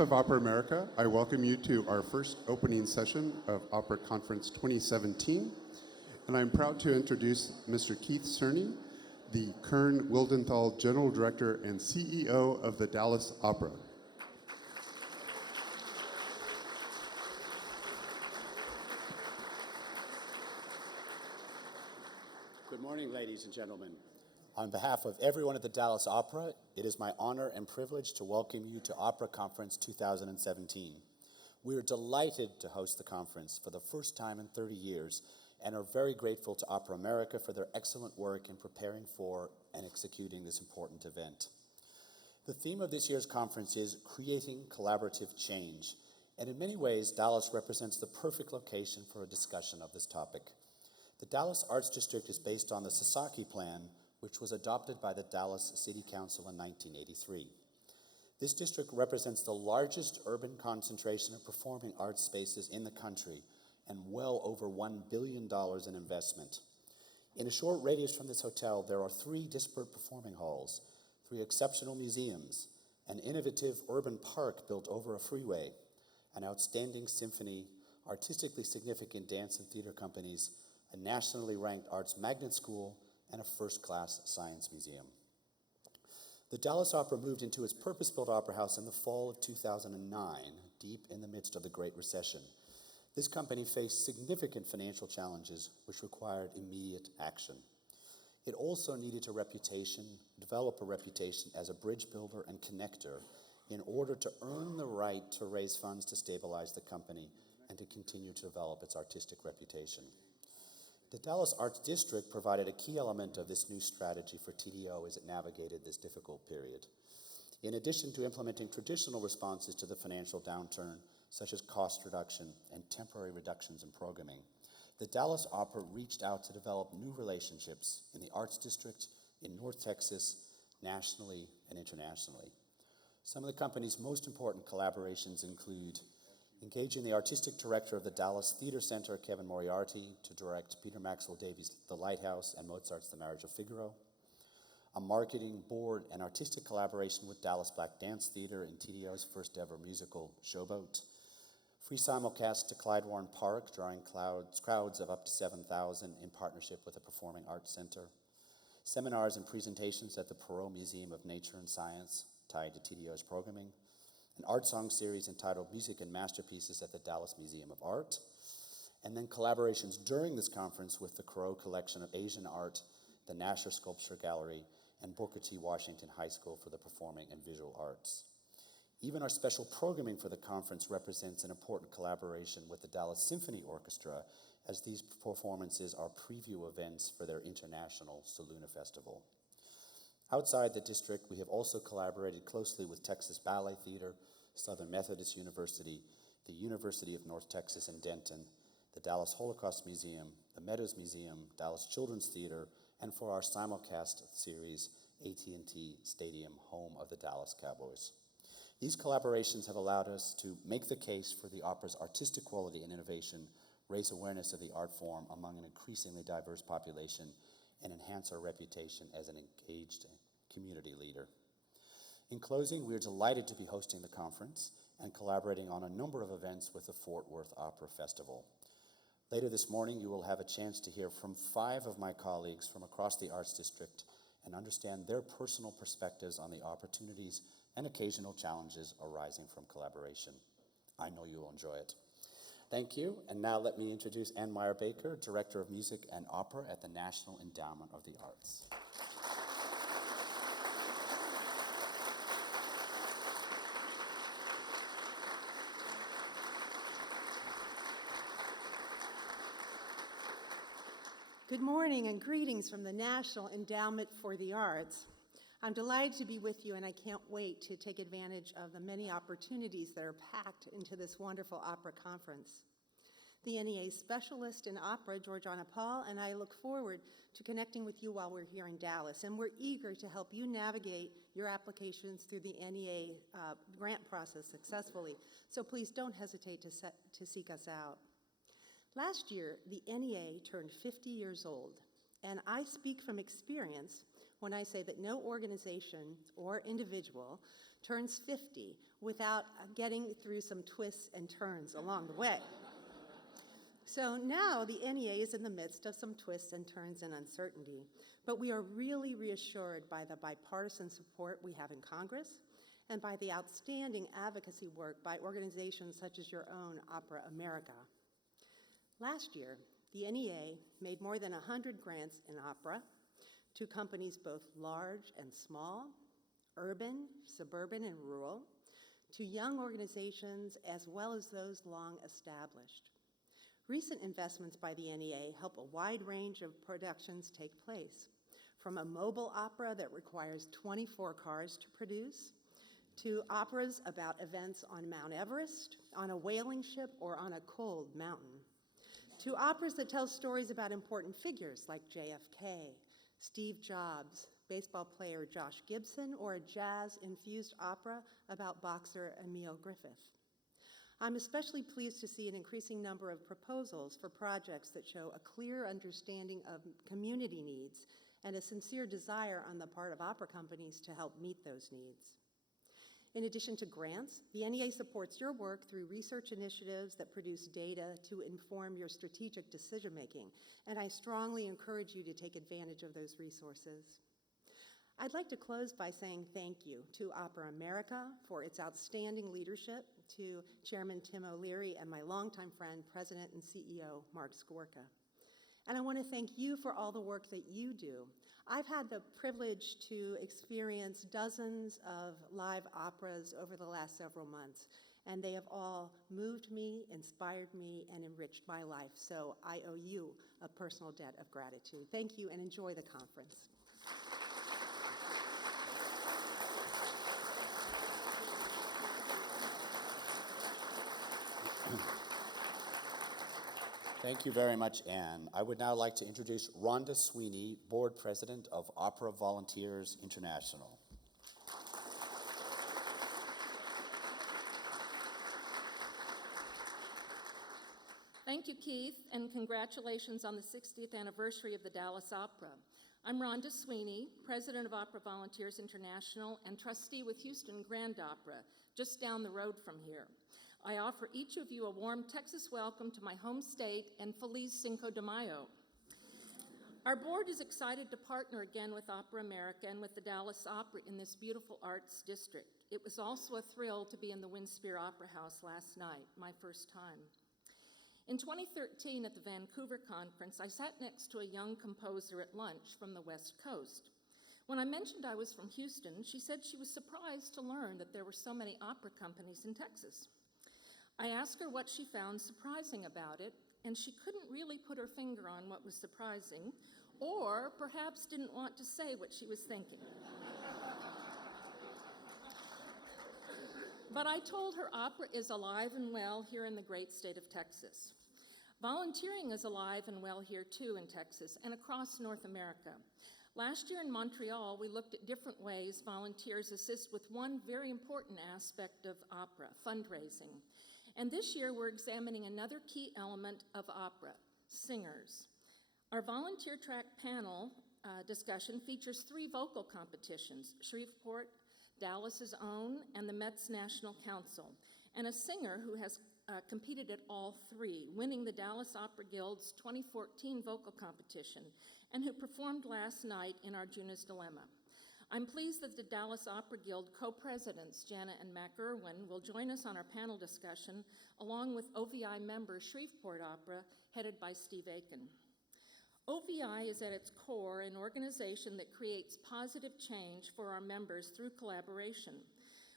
Of Opera America, I welcome you to our first opening session of Opera Conference 2017, and I'm proud to introduce Mr. Keith Cerny, the Kern Wildenthal General Director and CEO of the Dallas Opera. Good morning, ladies and gentlemen. On behalf of everyone at the Dallas Opera, it is my honor and privilege to welcome you to Opera Conference 2017. We are delighted to host the conference for the first time in 30 years and are very grateful to Opera America for their excellent work in preparing for and executing this important event. The theme of this year's conference is Creating Collaborative Change, and in many ways, Dallas represents the perfect location for a discussion of this topic. The Dallas Arts District is based on the Sasaki Plan, which was adopted by the Dallas City Council in 1983. This district represents the largest urban concentration of performing arts spaces in the country and well over $1 billion in investment. In a short radius from this hotel, there are 3 disparate performing halls, 3 exceptional museums, an innovative urban park built over a freeway, an outstanding symphony, artistically significant dance and theater companies, a nationally ranked arts magnet school, and a first-class science museum. The Dallas Opera moved into its purpose-built opera house in the fall of 2009, deep in the midst of the Great Recession. This company faced significant financial challenges which required immediate action. It also needed to develop a reputation as a bridge builder and connector in order to earn the right to raise funds to stabilize the company and to continue to develop its artistic reputation. The Dallas Arts District provided a key element of this new strategy for TDO as it navigated this difficult period. In addition to implementing traditional responses to the financial downturn, such as cost reduction and temporary reductions in programming, the Dallas Opera reached out to develop new relationships in the Arts District, in North Texas, nationally and internationally. Some of the company's most important collaborations include engaging the artistic director of the Dallas Theater Center, Kevin Moriarty, to direct Peter Maxwell Davies' The Lighthouse and Mozart's The Marriage of Figaro, a marketing, board, and artistic collaboration with Dallas Black Dance Theater in TDO's first ever musical, Showboat, free simulcast to Clyde Warren Park, drawing crowds of up to 7,000 in partnership with the Performing Arts Center, seminars and presentations at the Perot Museum of Nature and Science tied to TDO's programming, an art song series entitled Music and Masterpieces at the Dallas Museum of Art, and then collaborations during this conference with the Crow Collection of Asian Art, the Nasher Sculpture Gallery, and Booker T. Washington High School for the Performing and Visual Arts. Even our special programming for the conference represents an important collaboration with the Dallas Symphony Orchestra, as these performances are preview events for their international Saluna Festival. Outside the district, we have also collaborated closely with Texas Ballet Theater, Southern Methodist University, the University of North Texas in Denton, the Dallas Holocaust Museum, the Meadows Museum, Dallas Children's Theater, and for our simulcast series, AT&T Stadium, home of the Dallas Cowboys. These collaborations have allowed us to make the case for the opera's artistic quality and innovation, raise awareness of the art form among an increasingly diverse population, and enhance our reputation as an engaged community leader. In closing, we are delighted to be hosting the conference and collaborating on a number of events with the Fort Worth Opera Festival. Later this morning, you will have a chance to hear from 5 of my colleagues from across the Arts District and understand their personal perspectives on the opportunities and occasional challenges arising from collaboration. I know you will enjoy it. Thank you, and now let me introduce Ann Meier Baker, Director of Music and Opera at the National Endowment of the Arts. Good morning and greetings from the National Endowment for the Arts. I'm delighted to be with you, and I can't wait to take advantage of the many opportunities that are packed into this wonderful opera conference. The NEA specialist in opera, Georgiana Paul, and I look forward to connecting with you while we're here in Dallas, and we're eager to help you navigate your applications through the NEA grant process successfully, so please don't hesitate to seek us out. Last year, the NEA turned 50 years old, and I speak from experience when I say that no organization or individual turns 50 without getting through some twists and turns along the way. So now the NEA is in the midst of some twists and turns and uncertainty, but we are really reassured by the bipartisan support we have in Congress and by the outstanding advocacy work by organizations such as your own Opera America. Last year, the NEA made more than 100 grants in opera to companies both large and small, urban, suburban, and rural, to young organizations as well as those long established. Recent investments by the NEA help a wide range of productions take place, from a mobile opera that requires 24 cars to produce, to operas about events on Mount Everest, on a whaling ship, or on a cold mountain, to operas that tell stories about important figures like JFK, Steve Jobs, baseball player Josh Gibson, or a jazz-infused opera about boxer Emil Griffith. I'm especially pleased to see an increasing number of proposals for projects that show a clear understanding of community needs and a sincere desire on the part of opera companies to help meet those needs. In addition to grants, the NEA supports your work through research initiatives that produce data to inform your strategic decision-making, and I strongly encourage you to take advantage of those resources. I'd like to close by saying thank you to Opera America for its outstanding leadership, to Chairman Tim O'Leary and my longtime friend, President and CEO Marc Scorca. And I want to thank you for all the work that you do. I've had the privilege to experience dozens of live operas over the last several months, and they have all moved me, inspired me, and enriched my life. So I owe you a personal debt of gratitude. Thank you, and enjoy the conference. Thank you very much, Ann. I would now like to introduce Rhonda Sweeney, Board President of Opera Volunteers International. Thank you, Keith, and congratulations on the 60th anniversary of the Dallas Opera. I'm Rhonda Sweeney, President of Opera Volunteers International and trustee with Houston Grand Opera, just down the road from here. I offer each of you a warm Texas welcome to my home state and Feliz Cinco de Mayo. Our board is excited to partner again with Opera America and with the Dallas Opera in this beautiful arts district. It was also a thrill to be in the Winspear Opera House last night, my first time. In 2013 at the Vancouver conference, I sat next to a young composer at lunch from the West Coast. When I mentioned I was from Houston, she said she was surprised to learn that there were so many opera companies in Texas. I asked her what she found surprising about it, and she couldn't really put her finger on what was surprising, or perhaps didn't want to say what she was thinking. But I told her opera is alive and well here in the great state of Texas. Volunteering is alive and well here too in Texas and across North America. Last year in Montreal, we looked at different ways volunteers assist with one very important aspect of opera, fundraising. And this year, we're examining another key element of opera, singers. Our volunteer track panel discussion features 3 vocal competitions, Shreveport, Dallas's own, and the Met's National Council, and a singer who has competed at all 3, winning the Dallas Opera Guild's 2014 vocal competition, and who performed last night in Arjuna's Dilemma. I'm pleased that the Dallas Opera Guild co-presidents, Jana and Mac Irwin, will join us on our panel discussion, along with OVI member Shreveport Opera, headed by Steve Aiken. OVI is at its core an organization that creates positive change for our members through collaboration.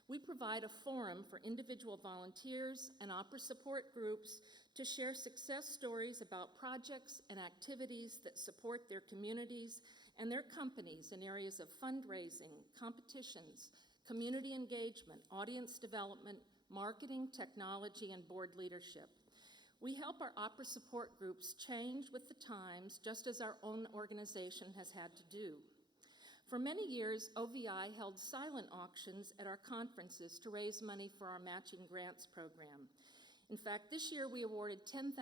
We provide a forum for individual volunteers and opera support groups to share success stories about projects and activities that support their communities and their companies in areas of fundraising, competitions, community engagement, audience development, marketing, technology, and board leadership. We help our opera support groups change with the times, just as our own organization has had to do. For many years, OVI held silent auctions at our conferences to raise money for our matching grants program. In fact, this year we awarded $10,000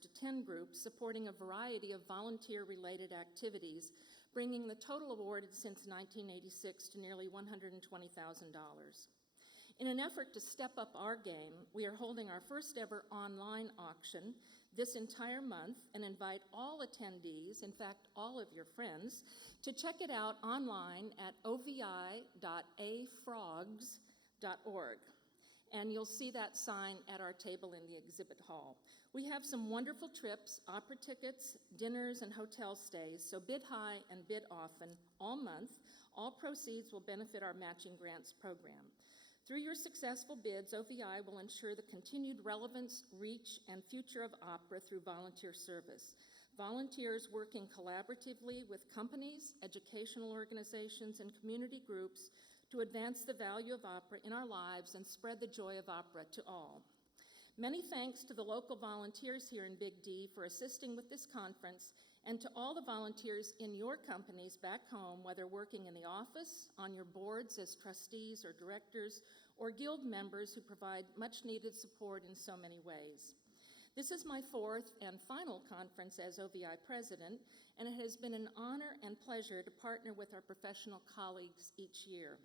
to 10 groups supporting a variety of volunteer-related activities, bringing the total awarded since 1986 to nearly $120,000. In an effort to step up our game, we are holding our first ever online auction this entire month and invite all attendees, in fact, all of your friends, to check it out online at ovi.afrogs.org. And you'll see that sign at our table in the exhibit hall. We have some wonderful trips, opera tickets, dinners, and hotel stays, so bid high and bid often all month. All proceeds will benefit our matching grants program. Through your successful bids, OVI will ensure the continued relevance, reach, and future of opera through volunteer service. Volunteers working collaboratively with companies, educational organizations, and community groups to advance the value of opera in our lives and spread the joy of opera to all. Many thanks to the local volunteers here in Big D for assisting with this conference, and to all the volunteers in your companies back home, whether working in the office, on your boards as trustees or directors, or guild members who provide much needed support in so many ways. This is my fourth and final conference as OVI president, and it has been an honor and pleasure to partner with our professional colleagues each year.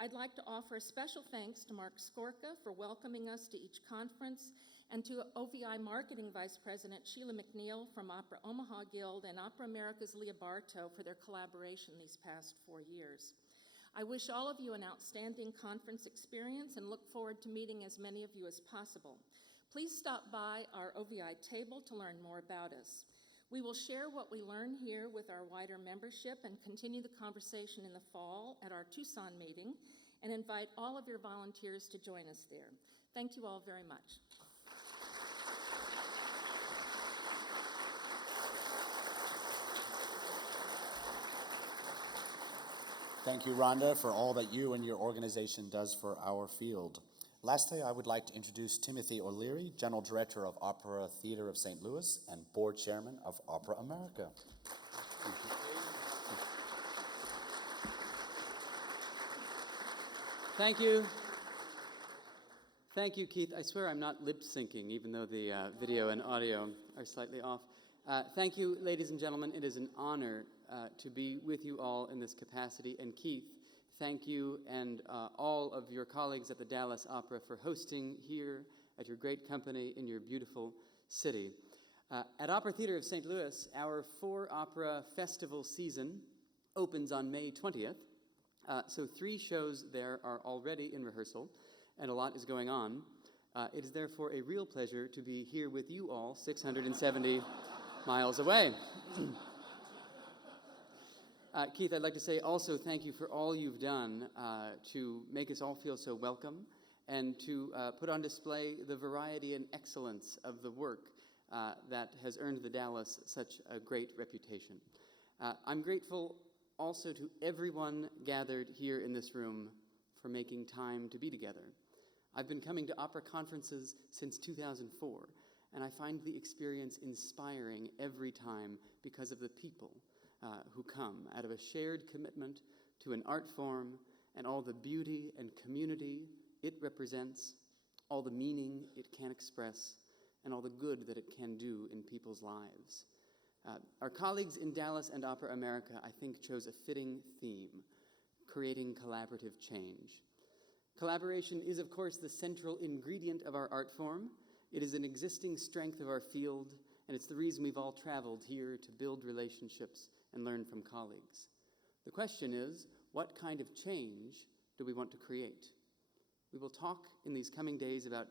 I'd like to offer a special thanks to Marc Scorca for welcoming us to each conference, and to OVI Marketing Vice President Sheila McNeil from Opera Omaha Guild and Opera America's Leah Bartow for their collaboration these past 4 years. I wish all of you an outstanding conference experience and look forward to meeting as many of you as possible. Please stop by our OVI table to learn more about us. We will share what we learn here with our wider membership and continue the conversation in the fall at our Tucson meeting, and invite all of your volunteers to join us there. Thank you all very much. Thank you, Rhonda, for all that you and your organization does for our field. Lastly, I would like to introduce Timothy O'Leary, General Director of Opera Theater of St. Louis and Board Chairman of Opera America. Thank you. Thank you, Keith. I swear I'm not lip syncing, even though the video and audio are slightly off. Thank you, ladies and gentlemen. It is an honor to be with you all in this capacity. And Keith, thank you and all of your colleagues at the Dallas Opera for hosting here at your great company in your beautiful city. At Opera Theater of St. Louis, our 4-opera festival season opens on May 20th. So 3 shows there are already in rehearsal, and a lot is going on. It is therefore a real pleasure to be here with you all 670 miles away. Keith, I'd like to say also thank you for all you've done to make us all feel so welcome, and to put on display the variety and excellence of the work that has earned the Dallas such a great reputation. I'm grateful also to everyone gathered here in this room for making time to be together. I've been coming to opera conferences since 2004, and I find the experience inspiring every time because of the people who come out of a shared commitment to an art form and all the beauty and community it represents, all the meaning it can express, and all the good that it can do in people's lives. Our colleagues in Dallas and Opera America, I think, chose a fitting theme: creating collaborative change. Collaboration is, of course, the central ingredient of our art form. It is an existing strength of our field, and it's the reason we've all traveled here to build relationships and learn from colleagues. The question is, what kind of change do we want to create? We will talk in these coming days about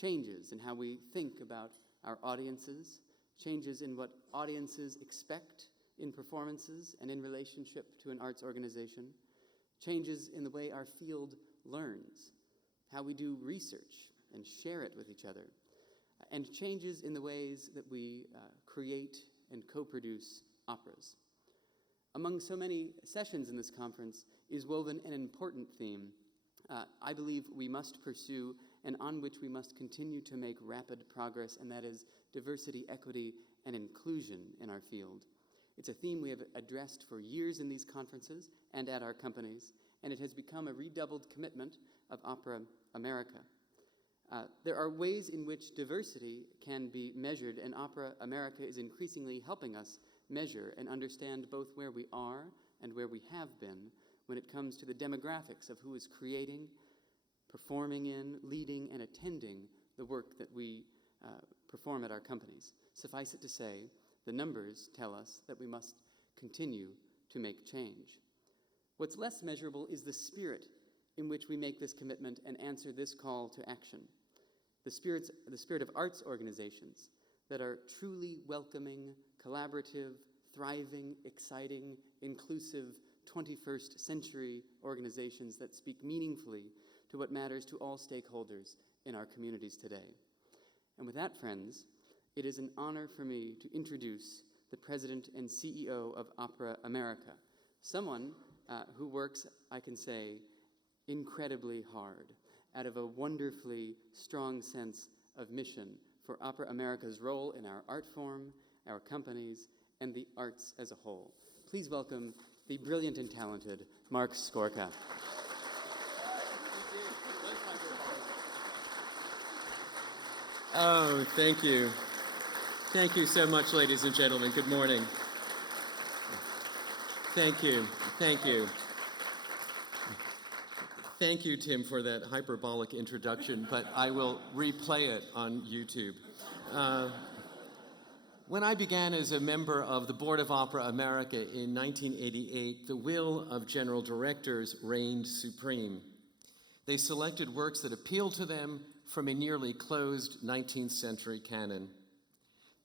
changes in how we think about our audiences, changes in what audiences expect in performances and in relationship to an arts organization, changes in the way our field learns, how we do research and share it with each other, and changes in the ways that we create and co-produce operas. Among so many sessions in this conference is woven an important theme I believe we must pursue and on which we must continue to make rapid progress, and that is diversity, equity, and inclusion in our field. It's a theme we have addressed for years in these conferences and at our companies, and it has become a redoubled commitment of Opera America. There are ways in which diversity can be measured, and Opera America is increasingly helping us measure and understand both where we are and where we have been when it comes to the demographics of who is creating, performing in, leading, and attending the work that we perform at our companies. Suffice it to say, the numbers tell us that we must continue to make change. What's less measurable is the spirit in which we make this commitment and answer this call to action. The spirit of arts organizations that are truly welcoming, collaborative, thriving, exciting, inclusive, 21st century organizations that speak meaningfully to what matters to all stakeholders in our communities today. And with that, friends, it is an honor for me to introduce the President and CEO of Opera America, someone who works, I can say, incredibly hard out of a wonderfully strong sense of mission for Opera America's role in our art form, our companies, and the arts as a whole. Please welcome the brilliant and talented Marc Scorca. Oh, thank you. Thank you so much, ladies and gentlemen. Good morning. Thank you. Thank you. Thank you, Tim, for that hyperbolic introduction, but I will replay it on YouTube. When I began as a member of the Board of Opera America in 1988, the will of general directors reigned supreme. They selected works that appealed to them from a nearly closed 19th century canon.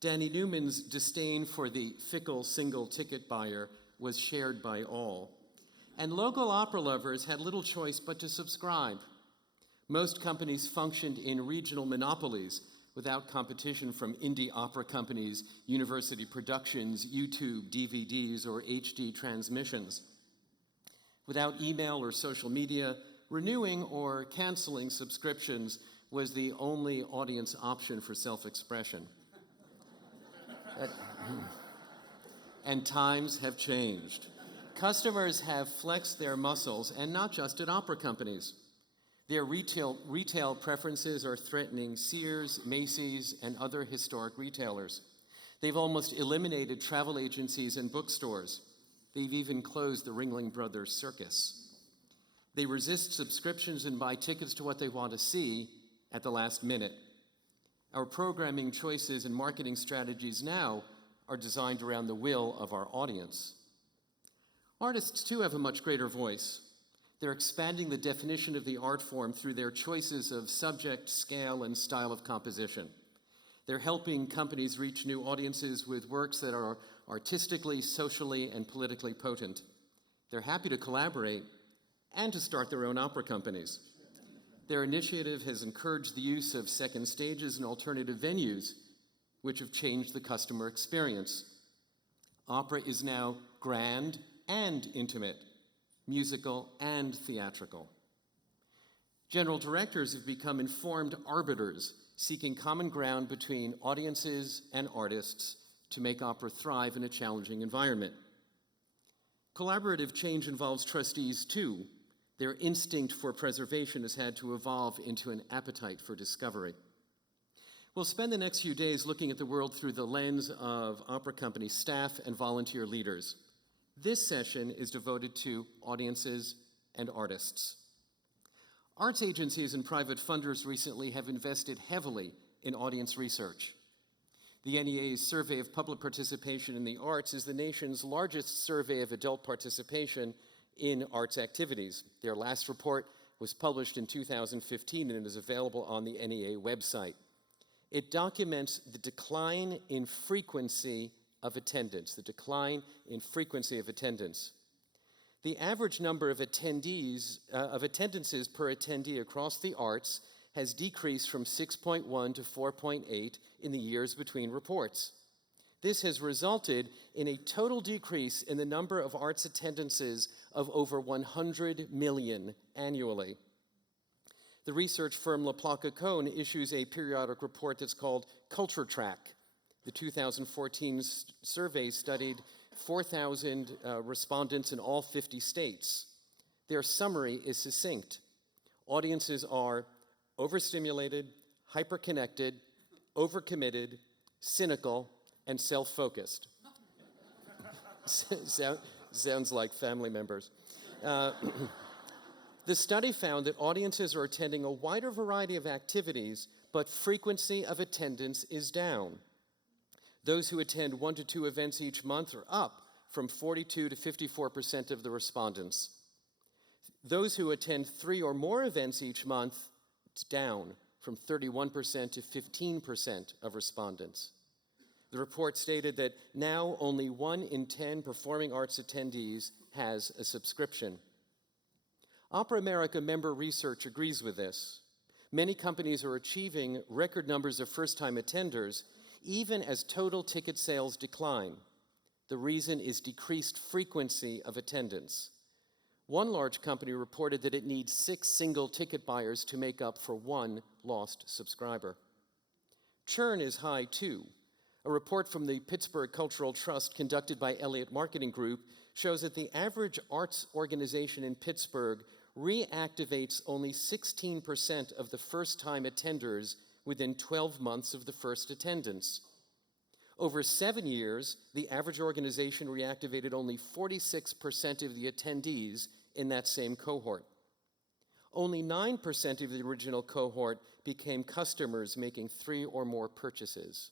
Danny Newman's disdain for the fickle single-ticket buyer was shared by all. And local opera lovers had little choice but to subscribe. Most companies functioned in regional monopolies without competition from indie opera companies, university productions, YouTube, DVDs, or HD transmissions. Without email or social media, renewing or canceling subscriptions was the only audience option for self-expression. And times have changed. Customers have flexed their muscles, and not just at opera companies. Their retail preferences are threatening Sears, Macy's, and other historic retailers. They've almost eliminated travel agencies and bookstores. They've even closed the Ringling Brothers Circus. They resist subscriptions and buy tickets to what they want to see at the last minute. Our programming choices and marketing strategies now are designed around the will of our audience. Artists, too, have a much greater voice. They're expanding the definition of the art form through their choices of subject, scale, and style of composition. They're helping companies reach new audiences with works that are artistically, socially, and politically potent. They're happy to collaborate and to start their own opera companies. Their initiative has encouraged the use of second stages and alternative venues, which have changed the customer experience. Opera is now grand and intimate, musical and theatrical. General directors have become informed arbiters, seeking common ground between audiences and artists to make opera thrive in a challenging environment. Collaborative change involves trustees too. Their instinct for preservation has had to evolve into an appetite for discovery. We'll spend the next few days looking at the world through the lens of opera company staff and volunteer leaders. This session is devoted to audiences and artists. Arts agencies and private funders recently have invested heavily in audience research. The NEA's Survey of Public Participation in the Arts is the nation's largest survey of adult participation in arts activities. Their last report was published in 2015 and is available on the NEA website. It documents the decline in frequency of attendance, The average number of attendances per attendee across the arts has decreased from 6.1 to 4.8 in the years between reports. This has resulted in a total decrease in the number of arts attendances of over 100 million annually. The research firm LaPlaca Cohn issues a periodic report that's called Culture Track. The 2014 survey studied 4,000 respondents in all 50 states. Their summary is succinct. Audiences are overstimulated, hyperconnected, overcommitted, cynical, and self-focused. Sounds like family members. The study found that audiences are attending a wider variety of activities, but frequency of attendance is down. Those who attend 1 to 2 events each month are up from 42 to 54% of the respondents. Those who attend 3 or more events each month, it's down from 31% to 15% of respondents. The report stated that now only 1 in 10 performing arts attendees has a subscription. Opera America member research agrees with this. Many companies are achieving record numbers of first-time attenders, even as total ticket sales decline. The reason is decreased frequency of attendance. One large company reported that it needs 6 single ticket buyers to make up for 1 lost subscriber. Churn is high too. A report from the Pittsburgh Cultural Trust conducted by Elliott Marketing Group shows that the average arts organization in Pittsburgh reactivates only 16% of the first-time attenders within 12 months of the first attendance. Over 7 years, the average organization reactivated only 46% of the attendees in that same cohort. Only 9% of the original cohort became customers making 3 or more purchases.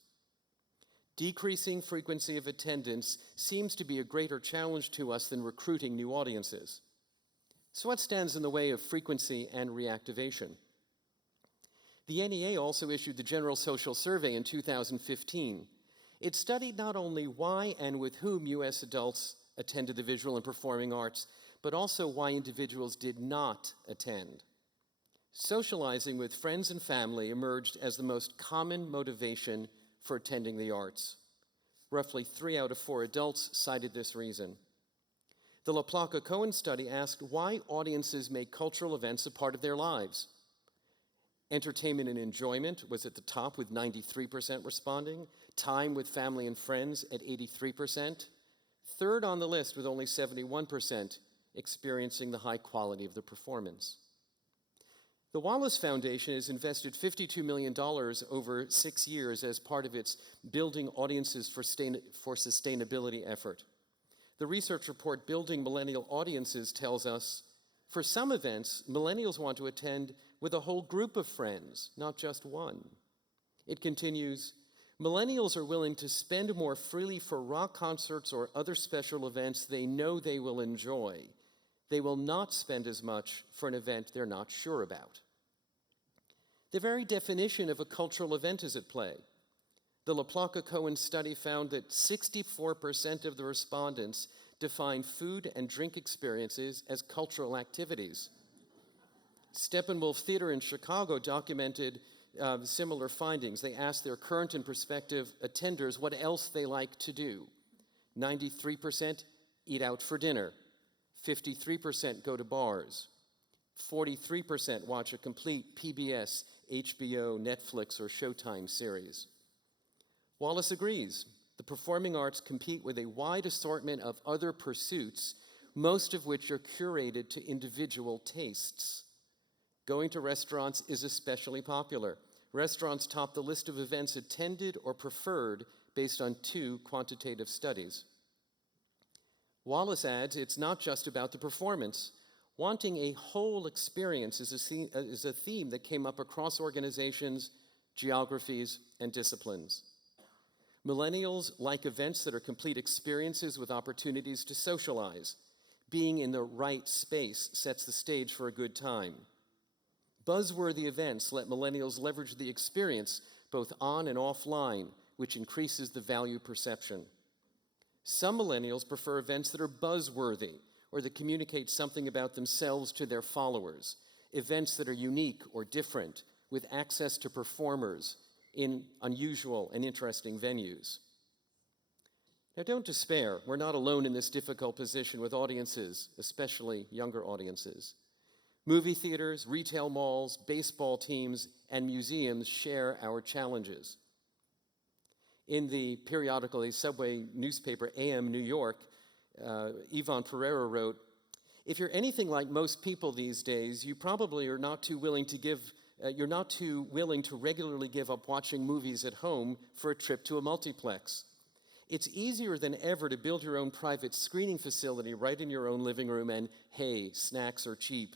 Decreasing frequency of attendance seems to be a greater challenge to us than recruiting new audiences. So what stands in the way of frequency and reactivation? The NEA also issued the General Social Survey in 2015. It studied not only why and with whom U.S. adults attended the visual and performing arts, but also why individuals did not attend. Socializing with friends and family emerged as the most common motivation for attending the arts. Roughly 3 out of 4 adults cited this reason. The LaPlaca-Cohen study asked why audiences make cultural events a part of their lives. Entertainment and enjoyment was at the top with 93% responding, time with family and friends at 83%, third on the list with only 71% experiencing the high quality of the performance. The Wallace Foundation has invested $52 million over 6 years as part of its Building Audiences for Sustainability effort. The research report, Building Millennial Audiences, tells us, for some events, millennials want to attend with a whole group of friends, not just one. It continues, millennials are willing to spend more freely for rock concerts or other special events they know they will enjoy. They will not spend as much for an event they're not sure about. The very definition of a cultural event is at play. The LaPlaca-Cohen study found that 64% of the respondents define food and drink experiences as cultural activities. Steppenwolf Theater in Chicago documented similar findings. They asked their current and prospective attenders what else they like to do. 93% eat out for dinner. 53% go to bars. 43% watch a complete PBS, HBO, Netflix, or Showtime series. Wallace agrees. The performing arts compete with a wide assortment of other pursuits, most of which are curated to individual tastes. Going to restaurants is especially popular. Restaurants top the list of events attended or preferred based on 2 quantitative studies. Wallace adds, it's not just about the performance. Wanting a whole experience is a theme that came up across organizations, geographies, and disciplines. Millennials like events that are complete experiences with opportunities to socialize. Being in the right space sets the stage for a good time. Buzzworthy events let millennials leverage the experience both on and offline, which increases the value perception. Some millennials prefer events that are buzzworthy or that communicate something about themselves to their followers, events that are unique or different with access to performers in unusual and interesting venues. Now, don't despair. We're not alone in this difficult position with audiences, especially younger audiences. Movie theaters, retail malls, baseball teams, and museums share our challenges. In the periodically Subway newspaper AM New York, Yvonne Pereira wrote, if you're anything like most people these days, you probably are not too willing to regularly give up watching movies at home for a trip to a multiplex. It's easier than ever to build your own private screening facility right in your own living room, and hey, snacks are cheap.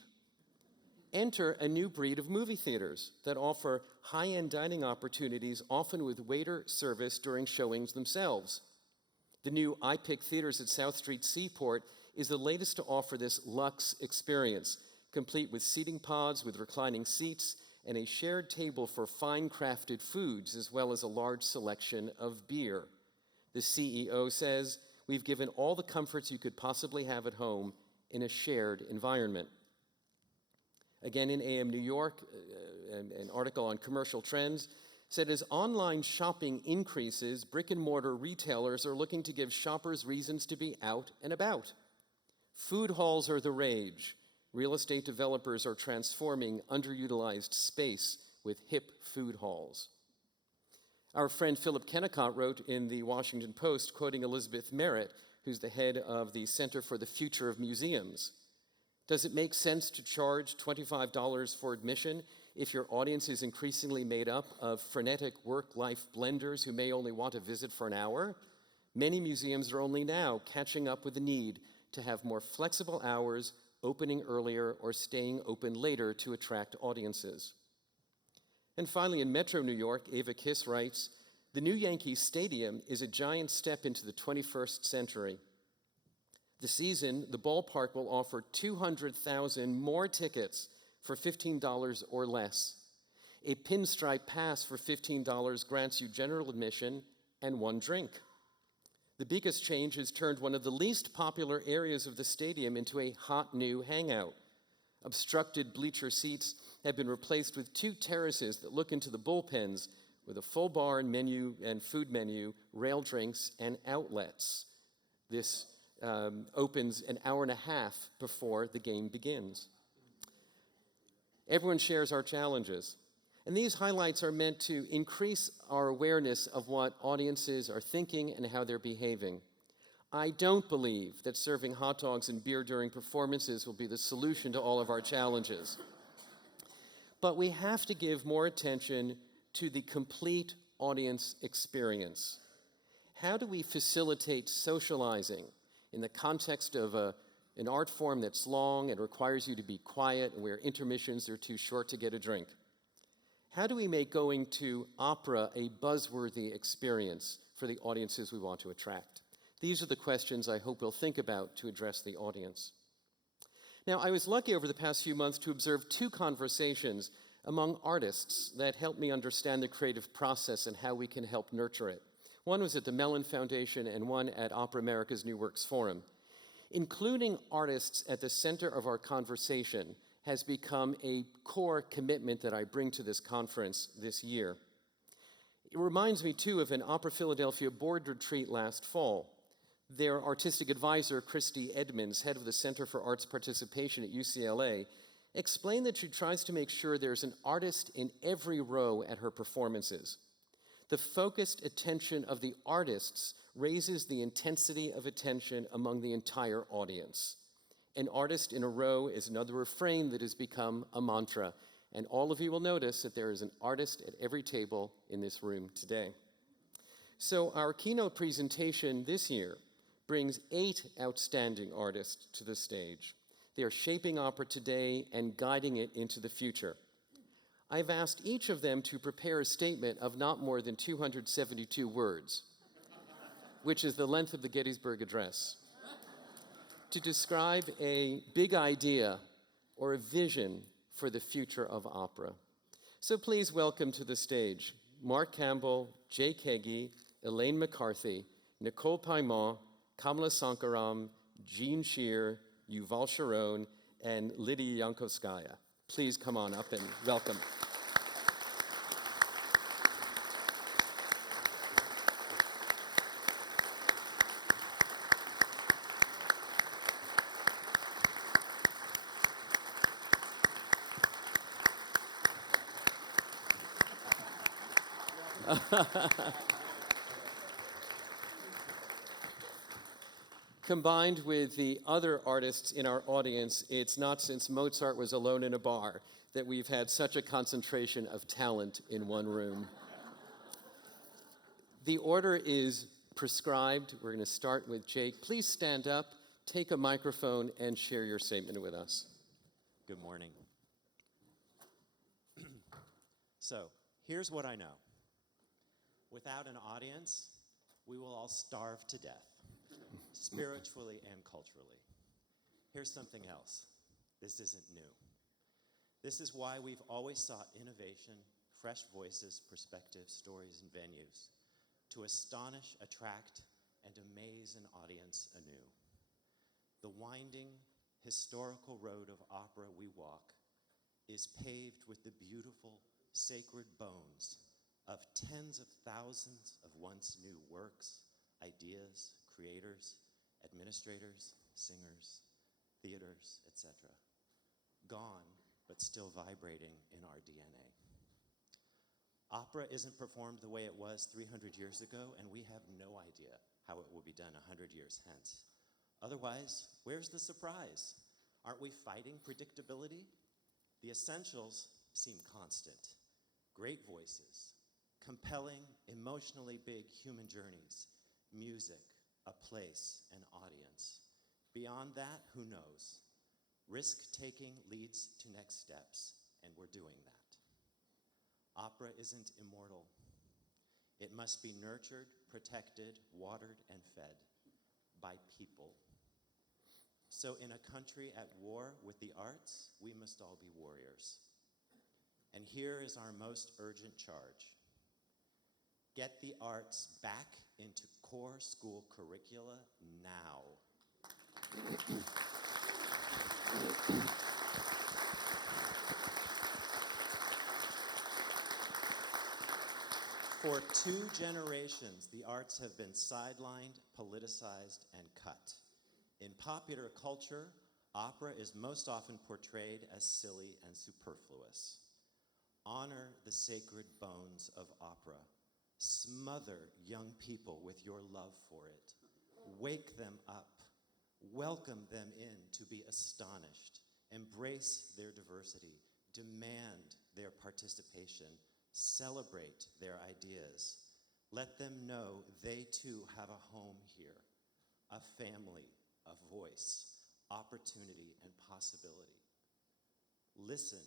Enter a new breed of movie theaters that offer high-end dining opportunities, often with waiter service during showings themselves. The new iPic Theaters at South Street Seaport is the latest to offer this luxe experience, complete with seating pods with reclining seats and a shared table for fine-crafted foods, as well as a large selection of beer. The CEO says, "We've given all the comforts you could possibly have at home in a shared environment." Again, in AM New York, an article on commercial trends said as online shopping increases, brick-and-mortar retailers are looking to give shoppers reasons to be out and about. Food halls are the rage. Real estate developers are transforming underutilized space with hip food halls. Our friend Philip Kennicott wrote in the Washington Post, quoting Elizabeth Merritt, who's the head of the Center for the Future of Museums, "Does it make sense to charge $25 for admission if your audience is increasingly made up of frenetic work-life blenders who may only want to visit for an hour? Many museums are only now catching up with the need to have more flexible hours, opening earlier or staying open later to attract audiences." And finally, in Metro New York, Ava Kiss writes, "The new Yankee Stadium is a giant step into the 21st century. This season, the ballpark will offer 200,000 more tickets for $15 or less. A pinstripe pass for $15 grants you general admission and one drink. The biggest change has turned one of the least popular areas of the stadium into a hot new hangout. Obstructed bleacher seats have been replaced with 2 terraces that look into the bullpens with a full bar and menu and food menu, rail drinks, and outlets. This opens an hour and a half before the game begins. Everyone shares our challenges, and these highlights are meant to increase our awareness of what audiences are thinking and how they're behaving. I don't believe that serving hot dogs and beer during performances will be the solution to all of our challenges. But we have to give more attention to the complete audience experience. How do we facilitate socializing in the context of an art form that's long and requires you to be quiet and where intermissions are too short to get a drink? How do we make going to opera a buzzworthy experience for the audiences we want to attract? These are the questions I hope we'll think about to address the audience. Now, I was lucky over the past few months to observe 2 conversations among artists that helped me understand the creative process and how we can help nurture it. One was at the Mellon Foundation and one at Opera America's New Works Forum. Including artists at the center of our conversation has become a core commitment that I bring to this conference this year. It reminds me, too, of an Opera Philadelphia board retreat last fall. Their artistic advisor, Christy Edmonds, head of the Center for Arts Participation at UCLA, explained that she tries to make sure there's an artist in every row at her performances. The focused attention of the artists raises the intensity of attention among the entire audience. An artist in a row is another refrain that has become a mantra, and all of you will notice that there is an artist at every table in this room today. So our keynote presentation this year brings 8 outstanding artists to the stage. They are shaping opera today and guiding it into the future. I've asked each of them to prepare a statement of not more than 272 words, which is the length of the Gettysburg Address, to describe a big idea or a vision for the future of opera. So please welcome to the stage Mark Campbell, Jay Kegi, Elaine McCarthy, Nicole Paimon, Kamala Sankaram, Jean Shear, Yuval Sharon, and Lydia Yankovskaya. Please come on up and welcome. Combined with the other artists in our audience, it's not since Mozart was alone in a bar that we've had such a concentration of talent in one room. The order is prescribed. We're going to start with Jake. Please stand up, take a microphone, and share your statement with us. Good morning. So, here's what I know. Without an audience, we will all starve to death, spiritually and culturally. Here's something else. This isn't new. This is why we've always sought innovation, fresh voices, perspectives, stories, and venues to astonish, attract, and amaze an audience anew. The winding, historical road of opera we walk is paved with the beautiful, sacred bones of tens of thousands of once new works, ideas, creators, administrators, singers, theaters, etc. Gone, but still vibrating in our DNA. Opera isn't performed the way it was 300 years ago, and we have no idea how it will be done 100 years hence. Otherwise, where's the surprise? Aren't we fighting predictability? The essentials seem constant. Great voices, compelling, emotionally big human journeys, music, a place, an audience. Beyond that, who knows? Risk-taking leads to next steps, and we're doing that. Opera isn't immortal. It must be nurtured, protected, watered, and fed by people. So in a country at war with the arts, we must all be warriors. And here is our most urgent charge. Get the arts back into core school curricula now. For 2 generations, the arts have been sidelined, politicized, and cut. In popular culture, opera is most often portrayed as silly and superfluous. Honor the sacred bones of opera. Smother young people with your love for it. Wake them up. Welcome them in to be astonished. Embrace their diversity. Demand their participation. Celebrate their ideas. Let them know they too have a home here, a family, a voice, opportunity, and possibility. Listen,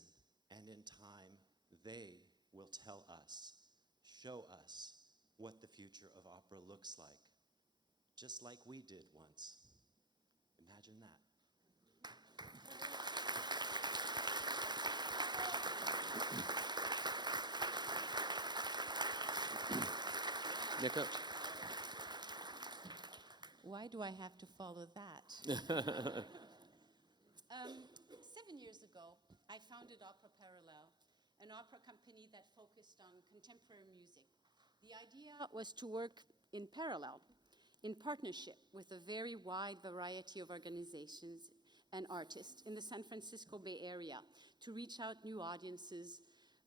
and in time, they will tell us, show us what the future of opera looks like, just like we did once. Imagine that. Nico? Why do I have to follow that? 7 years ago, I founded Opera Parallel, an opera company that focused on contemporary music. The idea was to work in parallel, in partnership with a very wide variety of organizations and artists in the San Francisco Bay Area to reach out new audiences,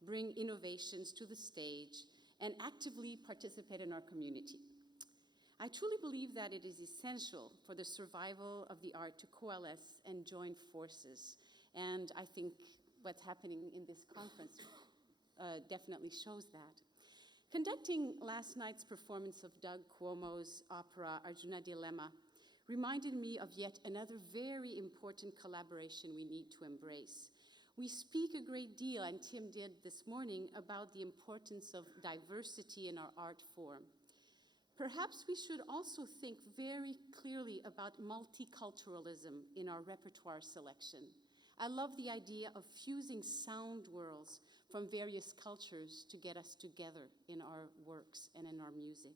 bring innovations to the stage, and actively participate in our community. I truly believe that it is essential for the survival of the art to coalesce and join forces. And I think what's happening in this conference definitely shows that. Conducting last night's performance of Doug Cuomo's opera Arjuna Dilemma reminded me of yet another very important collaboration we need to embrace. We speak a great deal, and Tim did this morning, about the importance of diversity in our art form. Perhaps we should also think very clearly about multiculturalism in our repertoire selection. I love the idea of fusing sound worlds from various cultures to get us together in our works and in our music.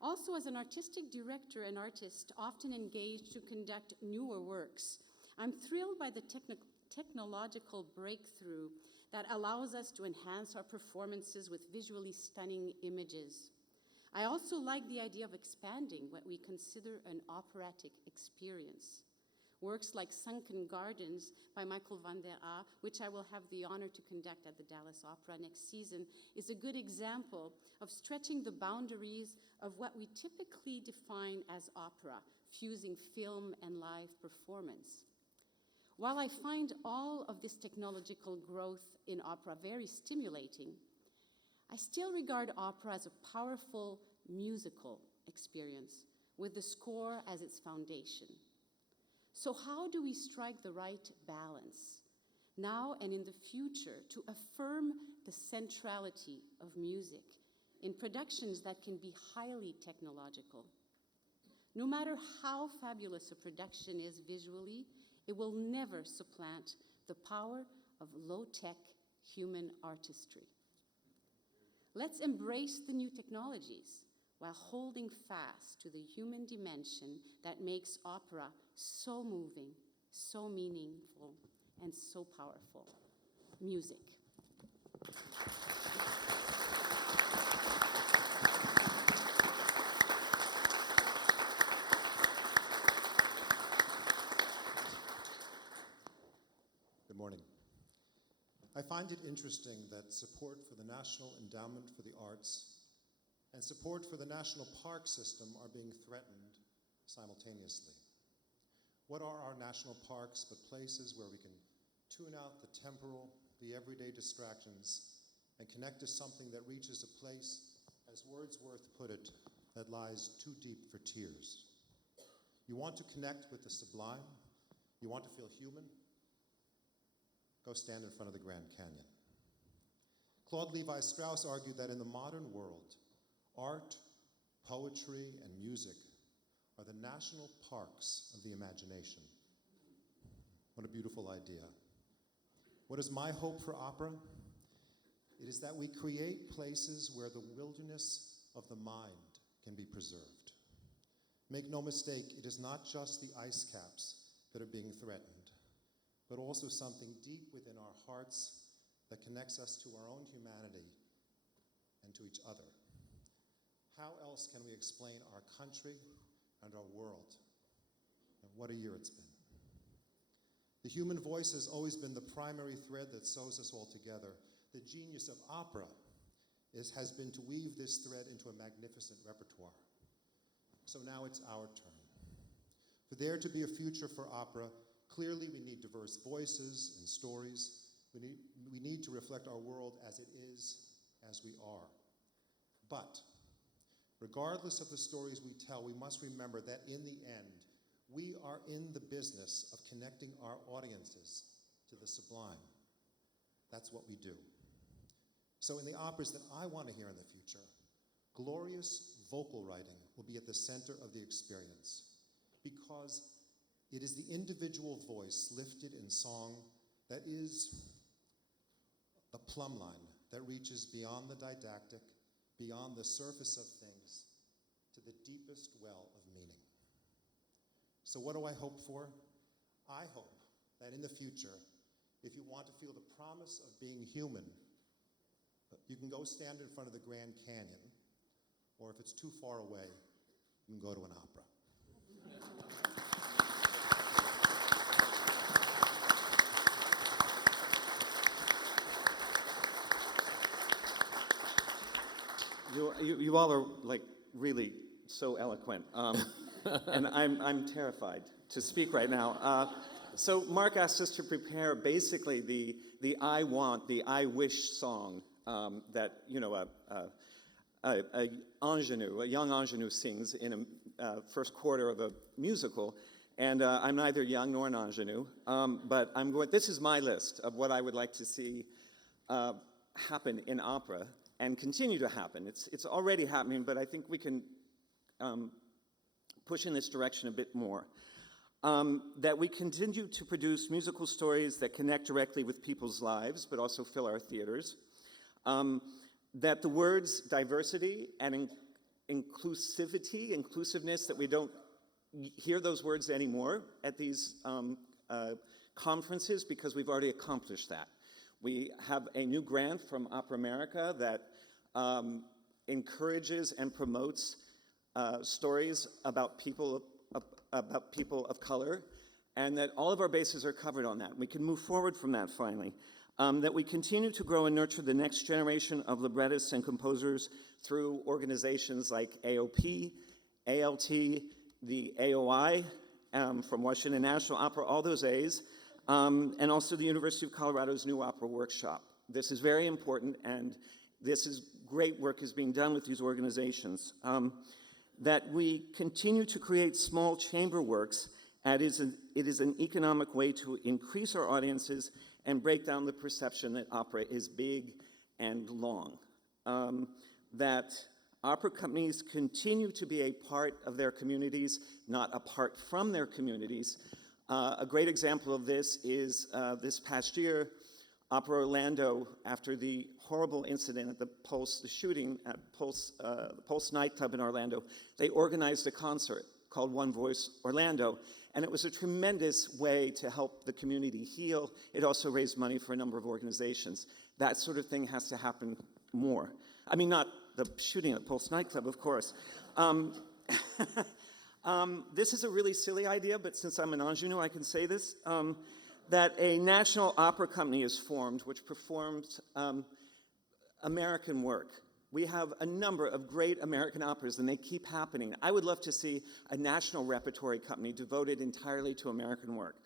Also, as an artistic director and artist often engaged to conduct newer works, I'm thrilled by the technological breakthrough that allows us to enhance our performances with visually stunning images. I also like the idea of expanding what we consider an operatic experience. Works like Sunken Gardens by Michael van der A, which I will have the honor to conduct at the Dallas Opera next season, is a good example of stretching the boundaries of what we typically define as opera, fusing film and live performance. While I find all of this technological growth in opera very stimulating, I still regard opera as a powerful musical experience, with the score as its foundation. So how do we strike the right balance, now and in the future, to affirm the centrality of music in productions that can be highly technological? No matter how fabulous a production is visually, it will never supplant the power of low-tech human artistry. Let's embrace the new technologies while holding fast to the human dimension that makes opera so moving, so meaningful, and so powerful. Music. Good morning. I find it interesting that support for the National Endowment for the Arts and support for the National Park System are being threatened simultaneously. What are our national parks but places where we can tune out the temporal, the everyday distractions, and connect to something that reaches a place, as Wordsworth put it, that lies too deep for tears? You want to connect with the sublime? You want to feel human? Go stand in front of the Grand Canyon. Claude Levi-Strauss argued that in the modern world, art, poetry, and music are the national parks of the imagination. What a beautiful idea. What is my hope for opera? It is that we create places where the wilderness of the mind can be preserved. Make no mistake, it is not just the ice caps that are being threatened, but also something deep within our hearts that connects us to our own humanity and to each other. How else can we explain our country and our world? And what a year it's been. The human voice has always been the primary thread that sews us all together. The genius of opera has been to weave this thread into a magnificent repertoire. So now it's our turn. For there to be a future for opera, clearly we need diverse voices and stories. We need to reflect our world as it is, as we are. But regardless of the stories we tell, we must remember that in the end, we are in the business of connecting our audiences to the sublime. That's what we do. So in the operas that I want to hear in the future, glorious vocal writing will be at the center of the experience, because it is the individual voice lifted in song that is the plumb line that reaches beyond the didactic, beyond the surface of things, to the deepest well of meaning. So what do I hope for? I hope that in the future, if you want to feel the promise of being human, you can go stand in front of the Grand Canyon, or if it's too far away, you can go to an opera. You all are like really so eloquent, and I'm terrified to speak right now. So Marc asked us to prepare basically the I want, the I wish song that a young ingenue sings in a first quarter of a musical. And I'm neither young nor an ingenue, but this is my list of what I would like to see happen in opera and continue to happen. It's already happening, but I think we can push in this direction a bit more. That we continue to produce musical stories that connect directly with people's lives, but also fill our theaters. That the words diversity and inclusiveness, that we don't hear those words anymore at these conferences, because we've already accomplished that. We have a new grant from Opera America that encourages and promotes stories about people of color, and that all of our bases are covered on that. We can move forward from that finally. That we continue to grow and nurture the next generation of librettists and composers through organizations like AOP, ALT, the AOI from Washington National Opera, all those A's, and also the University of Colorado's New Opera Workshop. This is very important, and this is great work is being done with these organizations. that we continue to create small chamber works, and it is an economic way to increase our audiences and break down the perception that opera is big and long. That opera companies continue to be a part of their communities, not apart from their communities. A great example of this is this past year, Opera Orlando, after the horrible incident at the shooting at the Pulse nightclub in Orlando, they organized a concert called One Voice Orlando, and it was a tremendous way to help the community heal. It also raised money for a number of organizations. That sort of thing has to happen more. I mean, not the shooting at the Pulse nightclub, of course. This is a really silly idea, but since I'm an ingenue, I can say this. That a national opera company is formed which performs American work. We have a number of great American operas, and they keep happening. I would love to see a national repertory company devoted entirely to American work.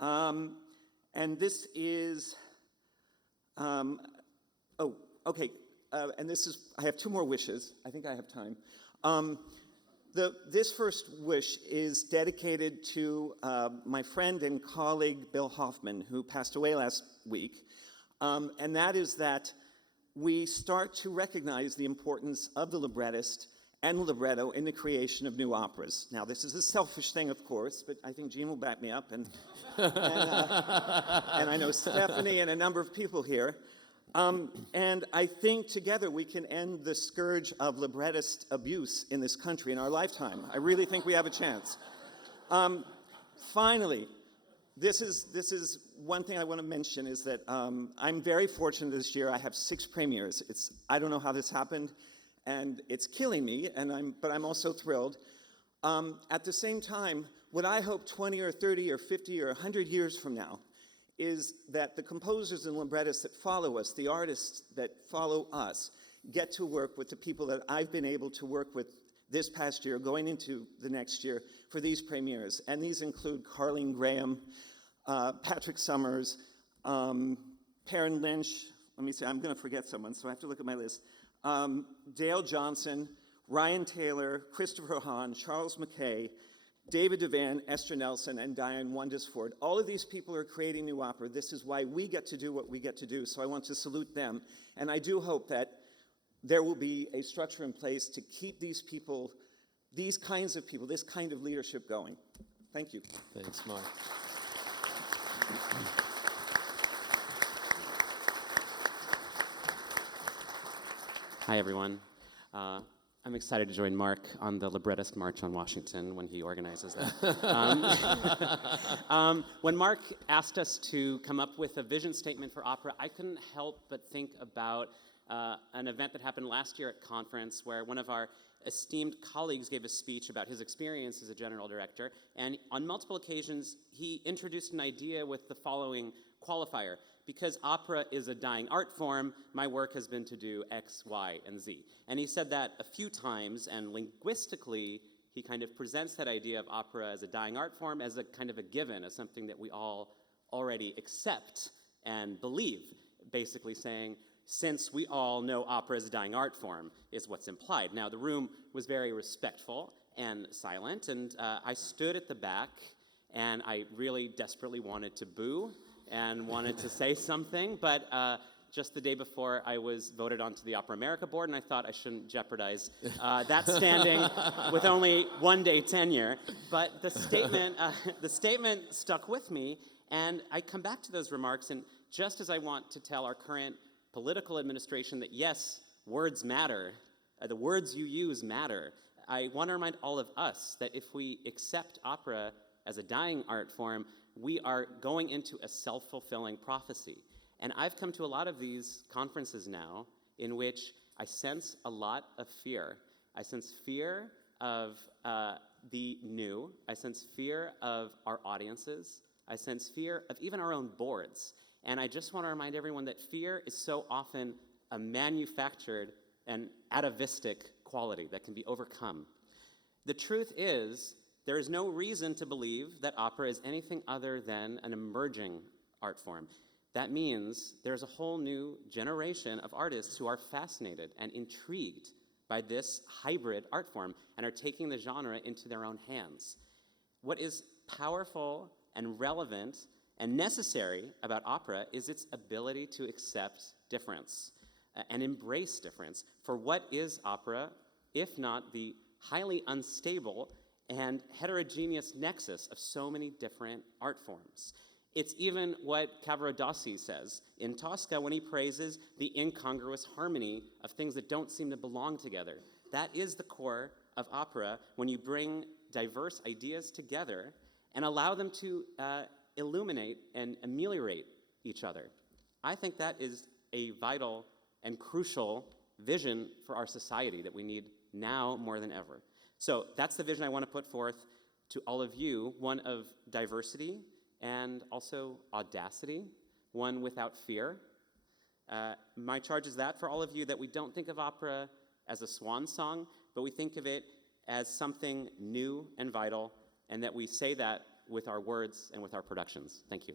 And this is, and this is, I have two more wishes. I think I have time. This first wish is dedicated to my friend and colleague, Bill Hoffman, who passed away last week. And that is that we start to recognize the importance of the librettist and libretto in the creation of new operas. Now, this is a selfish thing, of course, but I think Jean will back me up, and I know Stephanie and a number of people here. And I think together we can end the scourge of librettist abuse in this country in our lifetime. I really think we have a chance. Finally, this is one thing I want to mention is that I'm very fortunate this year. I have 6 premieres. I don't know how this happened, and it's killing me, but I'm also thrilled. At the same time, what I hope 20 or 30 or 50 or 100 years from now is that the composers and librettists that follow us, the artists that follow us, get to work with the people that I've been able to work with this past year, going into the next year, for these premieres. And these include Carleen Graham, Patrick Summers, Perrin Lynch, let me see, I'm gonna forget someone, so I have to look at my list. Dale Johnson, Ryan Taylor, Christopher Hahn, Charles McKay, David Devan, Esther Nelson, and Diane Wondesford. All of these people are creating new opera. This is why we get to do what we get to do, so I want to salute them. And I do hope that there will be a structure in place to keep these people, these kinds of people, this kind of leadership going. Thank you. Thanks, Mark. Hi, everyone. I'm excited to join Mark on the Librettist March on Washington when he organizes that. When Mark asked us to come up with a vision statement for opera, I couldn't help but think about an event that happened last year at conference where one of our esteemed colleagues gave a speech about his experience as a general director, and on multiple occasions he introduced an idea with the following qualifier: because opera is a dying art form, my work has been to do X, Y, and Z. And he said that a few times, and linguistically, he kind of presents that idea of opera as a dying art form as a kind of a given, as something that we all already accept and believe, basically saying, since we all know opera is a dying art form, is what's implied. Now, the room was very respectful and silent, and I stood at the back, and I really desperately wanted to boo and wanted to say something, but just the day before I was voted onto the Opera America board, and I thought I shouldn't jeopardize that standing with only 1 day tenure. But the statement stuck with me, and I come back to those remarks, and just as I want to tell our current political administration that yes, words matter, the words you use matter, I want to remind all of us that if we accept opera as a dying art form, we are going into a self-fulfilling prophecy. And I've come to a lot of these conferences now in which I sense a lot of fear. I sense fear of the new. I sense fear of our audiences. I sense fear of even our own boards. And I just want to remind everyone that fear is so often a manufactured and atavistic quality that can be overcome. The truth is, there is no reason to believe that opera is anything other than an emerging art form. That means there's a whole new generation of artists who are fascinated and intrigued by this hybrid art form and are taking the genre into their own hands. What is powerful and relevant and necessary about opera is its ability to accept difference and embrace difference. For what is opera, if not the highly unstable and heterogeneous nexus of so many different art forms? It's even what Cavaradossi says in Tosca when he praises the incongruous harmony of things that don't seem to belong together. That is the core of opera, when you bring diverse ideas together and allow them to illuminate and ameliorate each other. I think that is a vital and crucial vision for our society that we need now more than ever. So that's the vision I want to put forth to all of you, one of diversity and also audacity, one without fear. My charge is that for all of you, that we don't think of opera as a swan song, but we think of it as something new and vital, and that we say that with our words and with our productions. Thank you.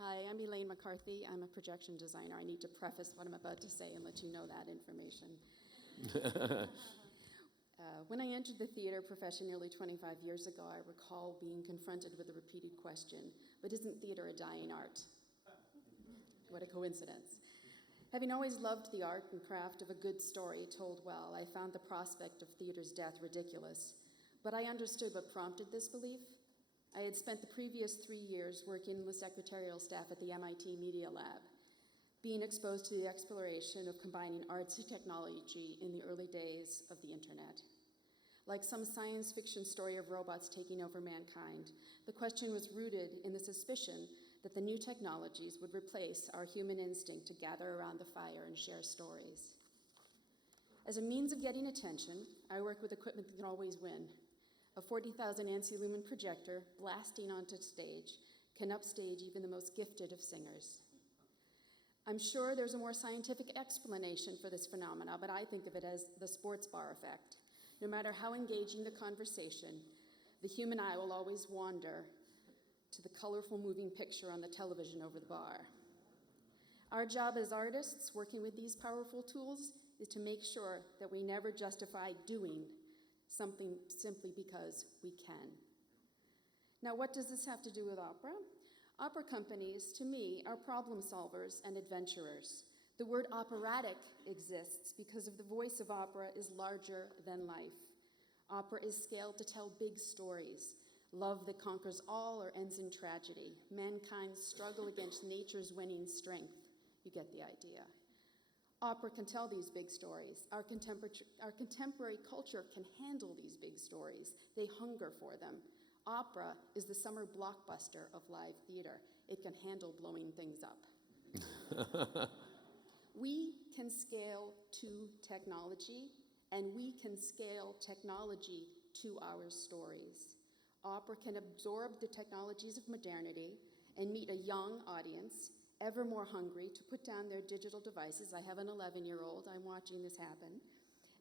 Hi, I'm Elaine McCarthy. I'm a projection designer. I need to preface what I'm about to say and let you know that information. When I entered the theater profession nearly 25 years ago, I recall being confronted with a repeated question, but isn't theater a dying art? What a coincidence. Having always loved the art and craft of a good story told well, I found the prospect of theater's death ridiculous, but I understood what prompted this belief. I had spent the previous 3 years working in the secretarial staff at the MIT Media Lab, being exposed to the exploration of combining arts and technology in the early days of the internet. Like some science fiction story of robots taking over mankind, the question was rooted in the suspicion that the new technologies would replace our human instinct to gather around the fire and share stories. As a means of getting attention, I work with equipment that can always win. A 40,000 ANSI lumen projector blasting onto stage can upstage even the most gifted of singers. I'm sure there's a more scientific explanation for this phenomena, but I think of it as the sports bar effect. No matter how engaging the conversation, the human eye will always wander to the colorful moving picture on the television over the bar. Our job as artists working with these powerful tools is to make sure that we never justify doing something simply because we can. Now, what does this have to do with opera? Opera companies, to me, are problem solvers and adventurers. The word operatic exists because of the voice of opera is larger than life. Opera is scaled to tell big stories. Love that conquers all or ends in tragedy. Mankind's struggle against nature's winning strength. You get the idea. Opera can tell these big stories. Our contemporary culture can handle these big stories. They hunger for them. Opera is the summer blockbuster of live theater. It can handle blowing things up. We can scale to technology, and we can scale technology to our stories. Opera can absorb the technologies of modernity and meet a young audience, ever more hungry to put down their digital devices. I have an 11-year-old, I'm watching this happen,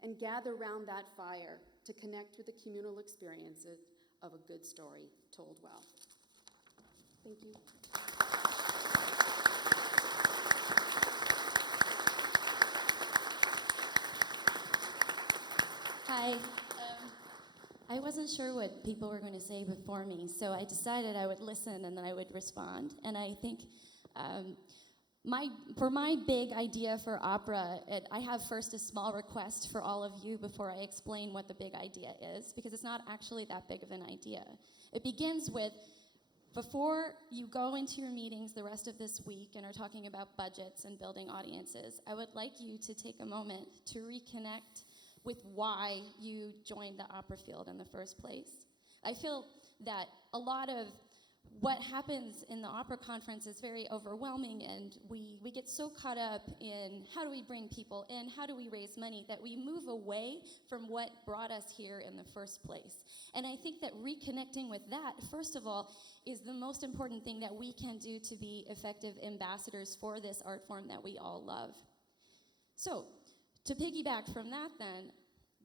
and gather around that fire to connect with the communal experiences of a good story told well. Thank you. Hi. I wasn't sure what people were going to say before me, so I decided I would listen and then I would respond. And I think for my big idea for opera, I have first a small request for all of you before I explain what the big idea is, because it's not actually that big of an idea. It begins with, before you go into your meetings the rest of this week and are talking about budgets and building audiences, I would like you to take a moment to reconnect with why you joined the opera field in the first place. I feel that a lot of what happens in the opera conference is very overwhelming, and we get so caught up in how do we bring people in, how do we raise money, that we move away from what brought us here in the first place. And I think that reconnecting with that, first of all, is the most important thing that we can do to be effective ambassadors for this art form that we all love. So, to piggyback from that then,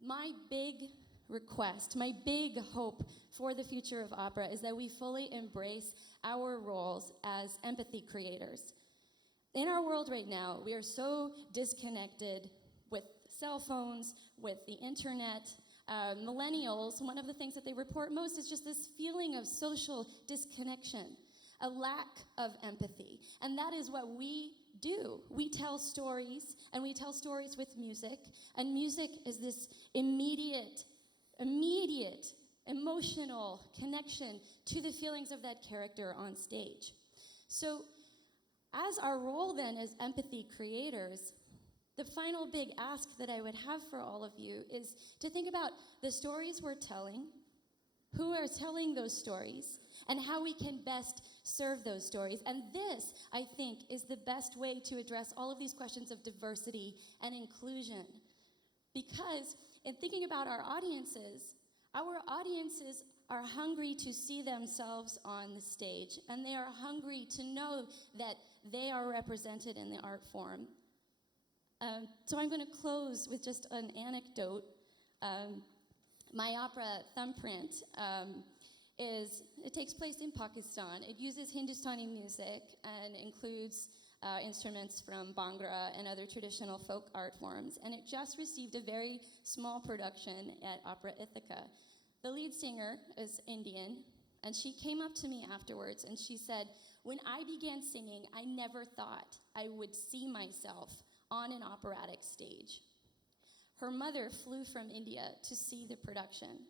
my big request, my big hope for the future of opera is that we fully embrace our roles as empathy creators. In our world right now, we are so disconnected with cell phones, with the internet. Millennials, one of the things that they report most is just this feeling of social disconnection, a lack of empathy. And that is what we do. We tell stories, and we tell stories with music, and music is this immediate, emotional connection to the feelings of that character on stage. So, as our role then as empathy creators, the final big ask that I would have for all of you is to think about the stories we're telling, who are telling those stories, and how we can best serve those stories. And this, I think, is the best way to address all of these questions of diversity and inclusion. Because in thinking about our audiences are hungry to see themselves on the stage, and they are hungry to know that they are represented in the art form. So I'm going to close with just an anecdote. My opera Thumbprint it takes place in Pakistan. It uses Hindustani music and includes instruments from Bhangra and other traditional folk art forms. And it just received a very small production at Opera Ithaca. The lead singer is Indian, and she came up to me afterwards and she said, "When I began singing, I never thought I would see myself on an operatic stage." Her mother flew from India to see the production.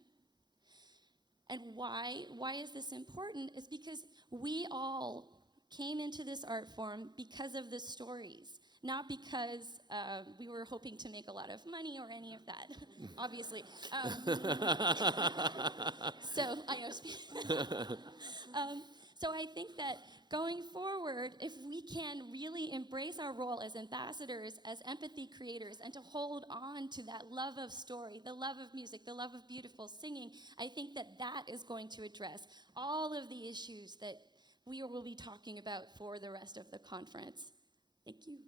And why is this important? It's because we all came into this art form because of the stories, not because we were hoping to make a lot of money or any of that, obviously. So I think that going forward, if we can really embrace our role as ambassadors, as empathy creators, and to hold on to that love of story, the love of music, the love of beautiful singing, I think that that is going to address all of the issues that we will be talking about for the rest of the conference. Thank you.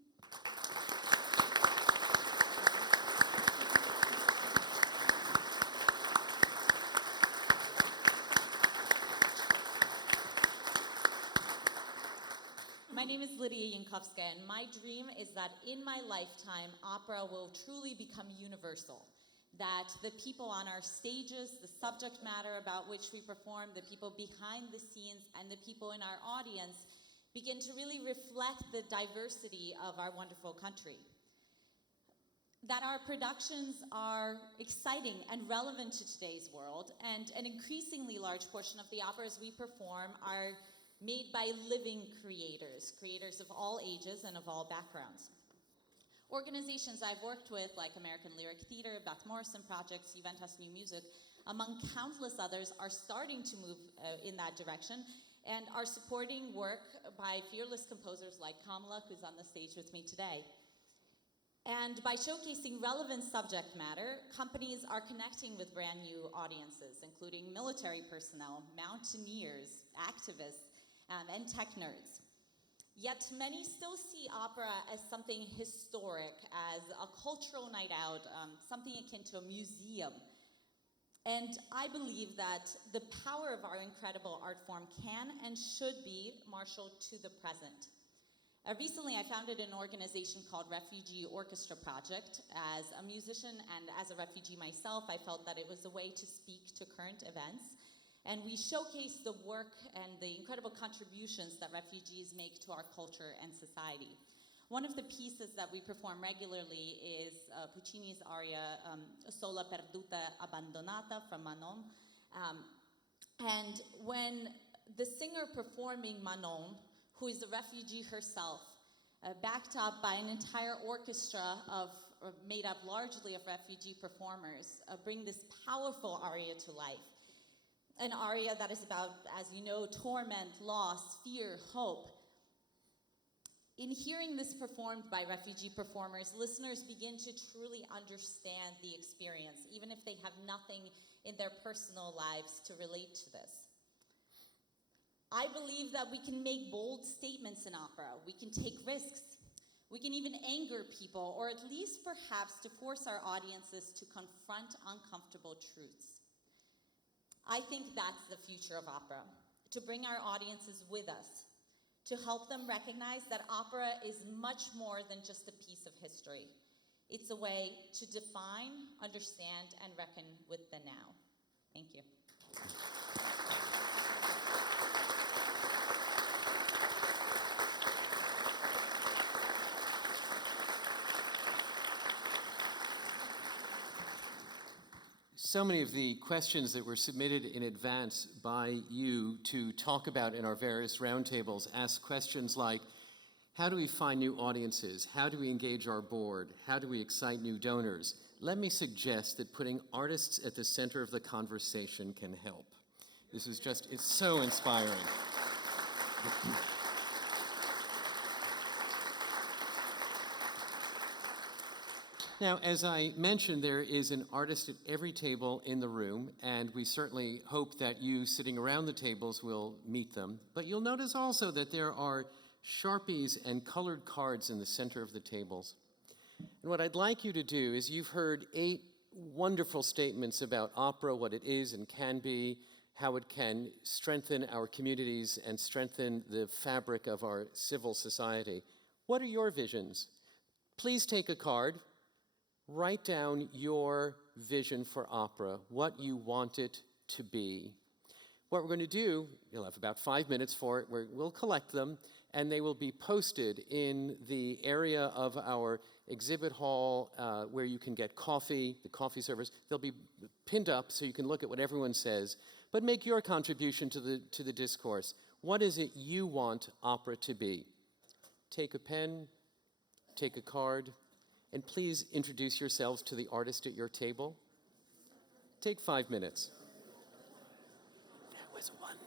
My name is Lydia Yankowska, and my dream is that in my lifetime, opera will truly become universal. That the people on our stages, the subject matter about which we perform, the people behind the scenes, and the people in our audience begin to really reflect the diversity of our wonderful country. That our productions are exciting and relevant to today's world, and an increasingly large portion of the operas we perform are made by living creators, creators of all ages and of all backgrounds. Organizations I've worked with, like American Lyric Theater, Beth Morrison Projects, Juventus New Music, among countless others, are starting to move in that direction and are supporting work by fearless composers like Kamala, who's on the stage with me today. And by showcasing relevant subject matter, companies are connecting with brand new audiences, including military personnel, mountaineers, activists, and tech nerds. Yet many still see opera as something historic, as a cultural night out, something akin to a museum. And I believe that the power of our incredible art form can and should be marshaled to the present. Recently, I founded an organization called Refugee Orchestra Project. As a musician and as a refugee myself, I felt that it was a way to speak to current events. And we showcase the work and the incredible contributions that refugees make to our culture and society. One of the pieces that we perform regularly is Puccini's aria Sola perduta abbandonata from Manon. And when the singer performing Manon, who is a refugee herself, backed up by an entire orchestra made up largely of refugee performers, bring this powerful aria to life. An aria that is about, as you know, torment, loss, fear, hope. In hearing this performed by refugee performers, listeners begin to truly understand the experience, even if they have nothing in their personal lives to relate to this. I believe that we can make bold statements in opera. We can take risks. We can even anger people, or at least perhaps to force our audiences to confront uncomfortable truths. I think that's the future of opera, to bring our audiences with us, to help them recognize that opera is much more than just a piece of history. It's a way to define, understand, and reckon with the now. Thank you. So many of the questions that were submitted in advance by you to talk about in our various roundtables ask questions like, how do we find new audiences? How do we engage our board? How do we excite new donors? Let me suggest that putting artists at the center of the conversation can help. This is just, it's so inspiring. Now, as I mentioned, there is an artist at every table in the room, and we certainly hope that you sitting around the tables will meet them. But you'll notice also that there are Sharpies and colored cards in the center of the tables. And what I'd like you to do is, you've heard 8 wonderful statements about opera, what it is and can be, how it can strengthen our communities and strengthen the fabric of our civil society. What are your visions? Please take a card. Write down your vision for opera, what you want it to be. What we're going to do, you'll have about 5 minutes for it, we'll collect them, and they will be posted in the area of our exhibit hall where you can get coffee, the coffee servers. They'll be pinned up so you can look at what everyone says, but make your contribution to the discourse. What is it you want opera to be? Take a pen, take a card, and please introduce yourselves to the artist at your table. Take 5 minutes. That was wonderful.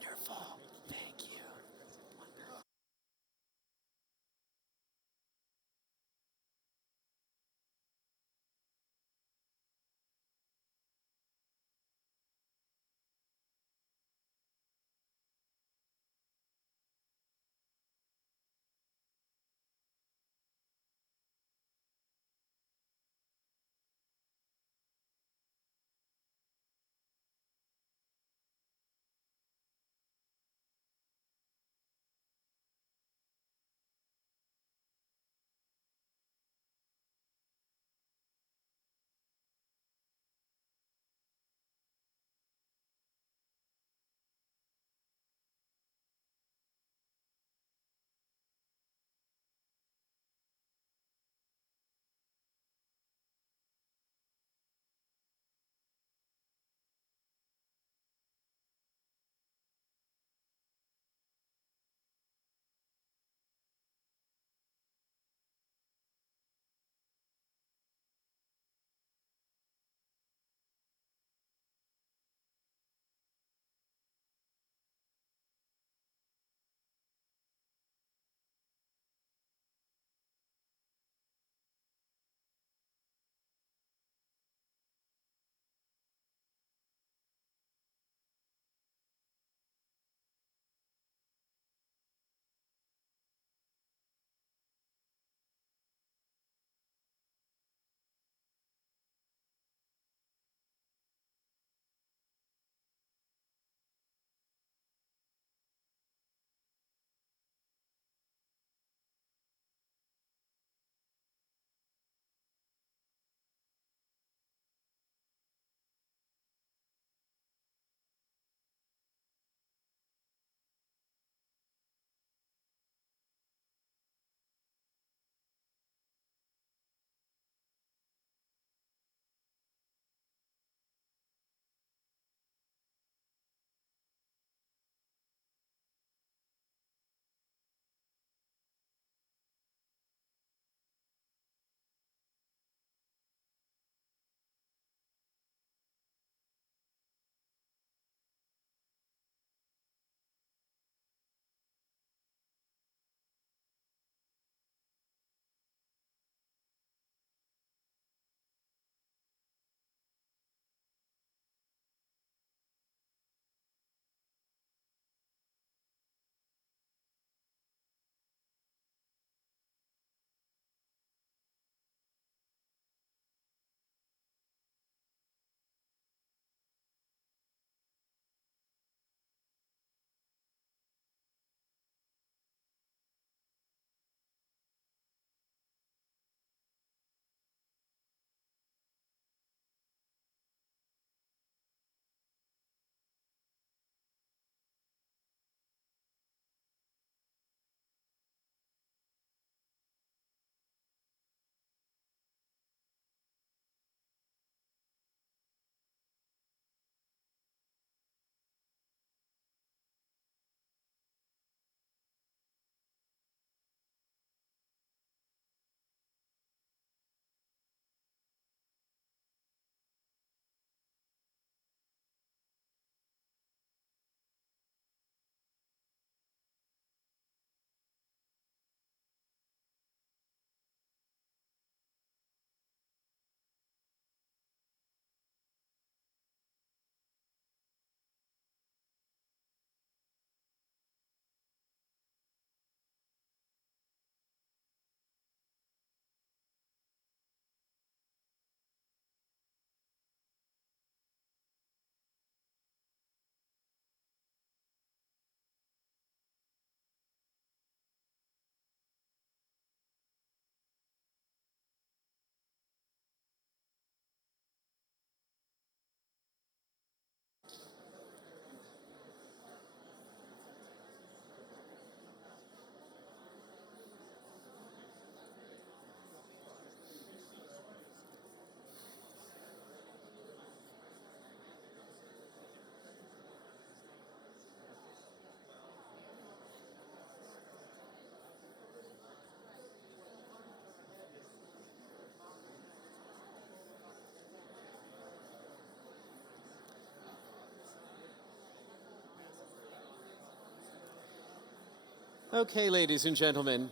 Okay, ladies and gentlemen,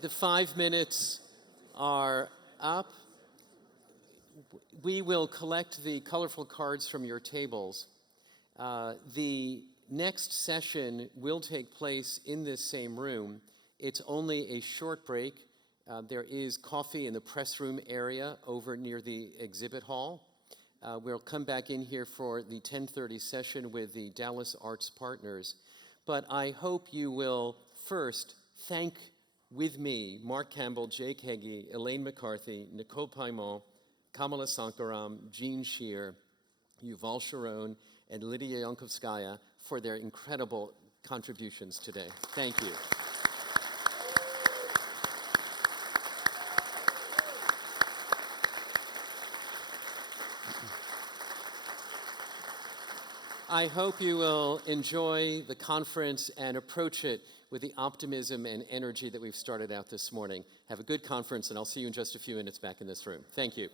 the 5 minutes are up. We will collect the colorful cards from your tables. The next session will take place in this same room. It's only a short break. There is coffee in the press room area over near the exhibit hall. We'll come back in here for the 10:30 session with the Dallas Arts Partners. But I hope you will first thank with me Mark Campbell, Jake Heggie, Elaine McCarthy, Nicole Paimon, Kamala Sankaram, Jean Shear, Yuval Sharon, and Lydia Yankovskaya for their incredible contributions today. Thank you. I hope you will enjoy the conference and approach it with the optimism and energy that we've started out this morning. Have a good conference, and I'll see you in just a few minutes back in this room. Thank you.